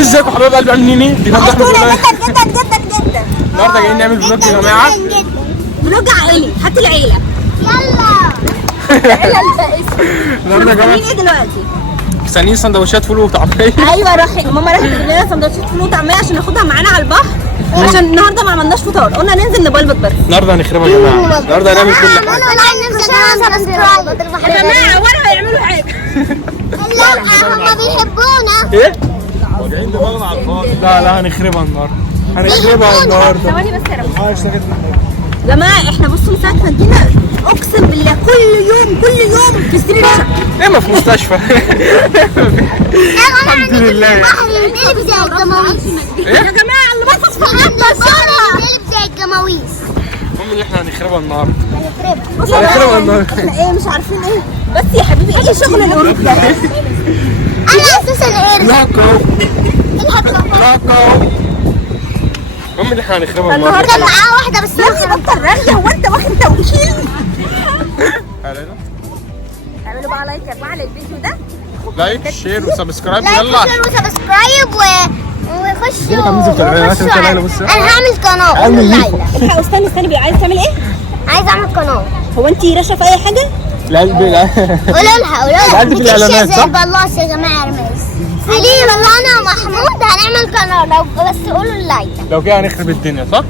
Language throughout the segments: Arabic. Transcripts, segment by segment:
ازيكم حبايب قلبي عاملين ايه؟ دي جدا جدا جدا جدا. النهارده جايين نعمل فلوج يا جماعه. فلوج عائلي، هات العيله. يلا. العيله النهارده يا جماعه ايه دلوقتي؟ مستنيين سندوتشات فول وطعميه. ايوه ماما راحت تجيب لنا سندوتشات فول وطعميه عشان ناخدها معانا على البحر، عشان النهارده ما عملناش فطار، قلنا ننزل نبلبط بس. النهارده هنخربها يا جماعه، النهارده هنعمل كل حاجه. يا جماعه ولا هيعملوا حاجه. لا هم بيحبونا. ايه؟ واجعين دماغنا على الفاضي. لا هنخربها النهارده. ثواني بس يا رب. يا جماعه احنا بصوا من ساعه ما جينا اقسم بالله كل يوم في سرير الشقه. ايه ما في مستشفى. الحمد لله. بنقلب زي الجماويس. يا جماعه اللي بس بنقلب زي الجماويس. المهم ان احنا هنخربها النهارده. هنخربها النهارده. احنا ايه مش عارفين ايه، بس يا حبيبي ايه شغل القرود ده؟ انا اساسا قرد. لاكو. المهم ان احنا هنخربها النهارده معاه واحده بس. يا ابني بطل رغي، هو انت واخد توكيل؟ اعملوا بقى لايك يا جماعه للفيديو ده. لايك شير وسبسكرايب. لايك يلا وشير وسبسكرايب وخشوا. انا هعمل قناه. قول ليلى. الحق استني بقى، عايز تعمل ايه؟ عايز اعمل قناه. هو انت راشة في اي حاجه؟ لا قولوا لها عندي في الإعلانات، صح؟ زي البلاص يا جماعه رميز. علي والله انا ومحمود هنعمل قناه لو بس قولوا اللايك. لو كده هنخرب الدنيا صح؟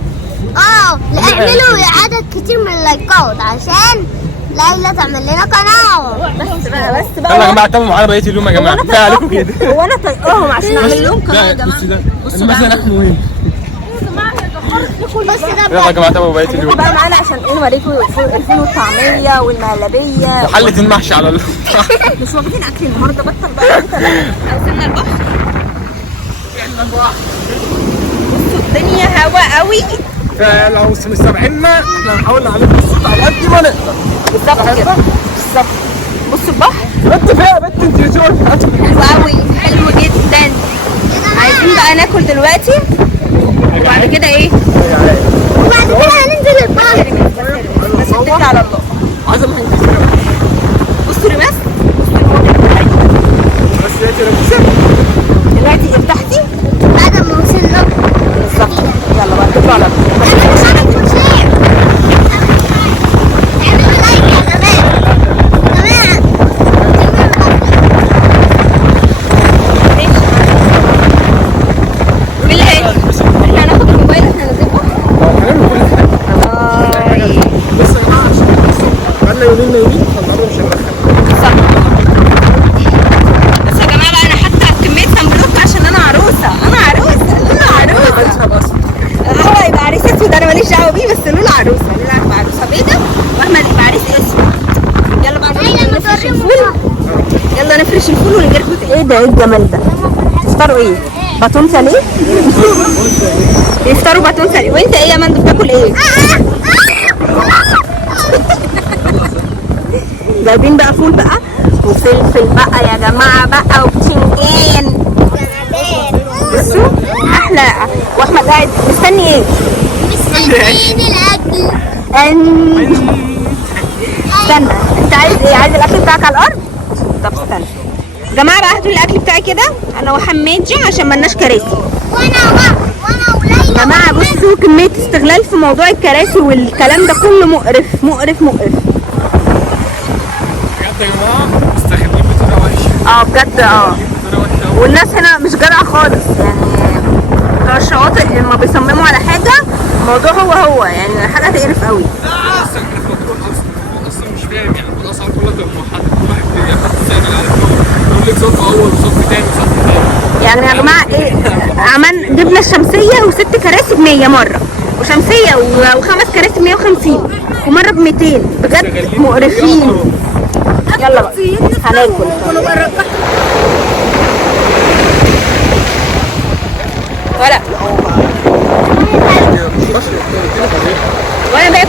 اعملوا عدد كتير من اللايكات عشان ليلى تعمل لنا قناه. بس بقى يلا يا جماعه تابعوا معانا بقيه اليوم يا جماعه. كفايه عليكم كده. هو انا طايقاهم عشان اعمل لهم قناه يا جماعه. بصوا مثلا احنا وين؟ بس ده يلا يا جماعه تابعوا بقيه اليوم. بقى معانا عشان ايه نوريكم الفول والطعميه والمهلبيه وحله المحشي على مش واخدين اكل النهارده، بطل بقى. وصلنا البحر. بصوا الدنيا هوا قوي. فلو مستمعينا احنا هنحاول نعلم الصوت على قد ما نقدر. بالظبط كده بالظبط. بصوا البحر بنت فيها بنت انت حلو قوي، حلو جدا. عايزين بقى ناكل دلوقتي وبعد كده ايه؟ وبعد كده هننزل البحر. بس اتكل على الله. عايزه محل بصوا رماس. بس يا ترى دلوقتي ارتحتي؟ بعد ما وصلنا. بالظبط. يلا بقى نطلع على انا مش عارف شيء. اعملوا لايك يا جماعه. احنا هناخد الموبايل احنا ننزله. بص يا جماعه بقالنا يومين نايمين فالنهارده مش هندخل. صح. بس يا جماعه بقى انا حاطه كميه سمبلوك عشان انا عروسه. هو يبقى عريس اسود انا ماليش دعوه بيه، بس لولا عروسه. لولا هتبقى عروسه بيضه واحمد يبقى عريس اسود. يلا بقى نفرش الفول. يلا نفرش الفول ونجرفه تاني. ايه ده؟ ايه الجمال ده؟ تفطروا ايه؟ باتون ساليه؟ يفطروا باتون ساليه. وانت ايه يا مندو بتاكل ايه؟ جايبين بقى فول بقى وفلفل بقى يا جماعه بقى وبتنجان. بصوا احلى. واحمد قاعد مستني ايه؟ مستنيين الاكل. استنى، انت عايز ايه؟ عايز الاكل بتاعك على الارض؟ طب استنى يا جماعه بقى، هاتوا الاكل بتاعي كده انا وحمادي عشان مالناش كراسي. وانا وليلى. يا جماعه بصوا كميه استغلال في موضوع الكراسي والكلام ده كله مقرف. بجد يا جماعه مستخدمين بطريقه وحشه. بجد والناس هنا مش جدعه خالص يعني. بتوع الشواطئ لما بيصمموا على حاجه الموضوع هو يعني حاجه تقرف قوي. اصلا مش فاهم يعني الاسعار كلها تبقى موحده. كل واحد بياخد سعر العالم يقول لك صف اول وصف تاني وصف تاني. يعني يا جماعه ايه، جبنا الشمسيه وست كراسي ب100 مره، وشمسيه وخمس كراسي ب150 ومره ب200. بجد مقرفين. يلا بقى هناكل. ولا وانا باكل.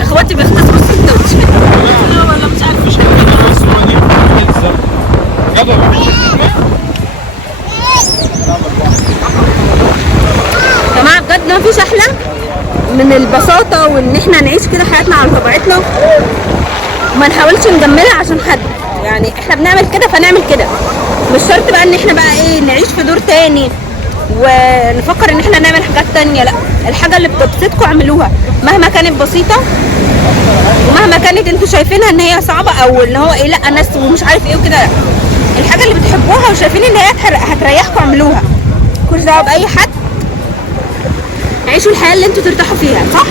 اخواتي بيختصروا السندوتش. ولا مش عارفه مش جماعه بجد مفيش احلى من البساطه وان احنا نعيش كده حياتنا على طبيعتنا وما نحاولش نجملها عشان حد. يعني احنا بنعمل كده فنعمل كده، مش شرط بقى ان احنا بقى ايه نعيش في دور تاني ونفكر ان احنا نعمل حاجات تانية. لا، الحاجة اللي بتبسطكم اعملوها مهما كانت بسيطة ومهما كانت انتوا شايفينها ان هي صعبة او ان هو ايه لا ناس ومش عارف ايه وكده. لا، الحاجة اللي بتحبوها وشايفين ان هي هتريحكم اعملوها، مالكوش دعوة بأي حد. عيشوا الحياة اللي انتوا ترتاحوا فيها، صح؟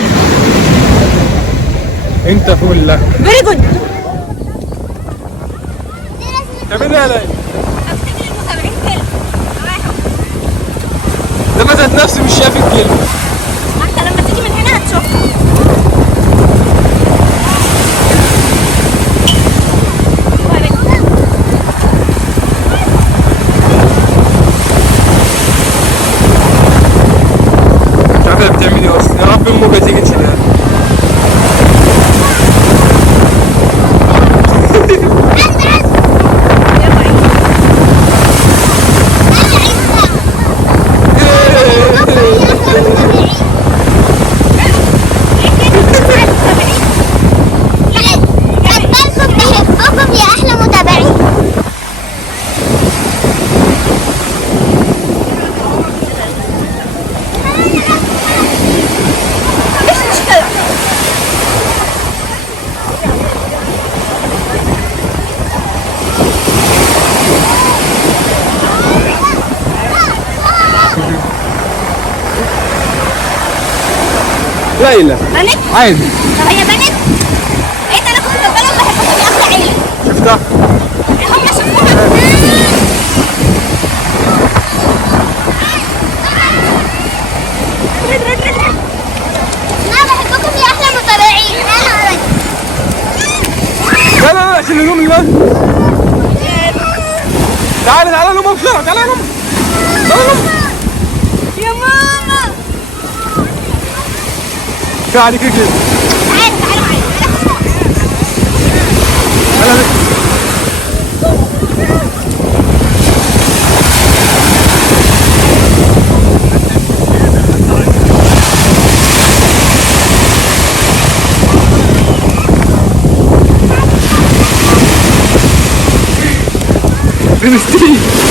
انت فول لك. فيري جود. تعملي يا ليلى؟ افتكر المتابعين كلمة. ده انا ذات نفسي مش شايف الكلمة. ما انت لما تيجي من هنا هتشوفها. مش عارفة بتعملي ايه اصلا، يا رب الموجة تيجي تشيلها. بحبكم يا احلى متابعين. ليلى بنت؟ عادي طب هي بنت؟ ايه ده، انا كنت بتكلم بحبكم يا احلى عيلة. شفتها. هم شافوها. انا بحبكم يا احلى متابعين. لا لا لا عشان نقوم الواد. تعالى تعالى نقوم بسرعة، تعالى نقوم. تعالى نقوم. يا ماما كفاية عليك كده. تعالوا تعالوا معايا. فلسطين.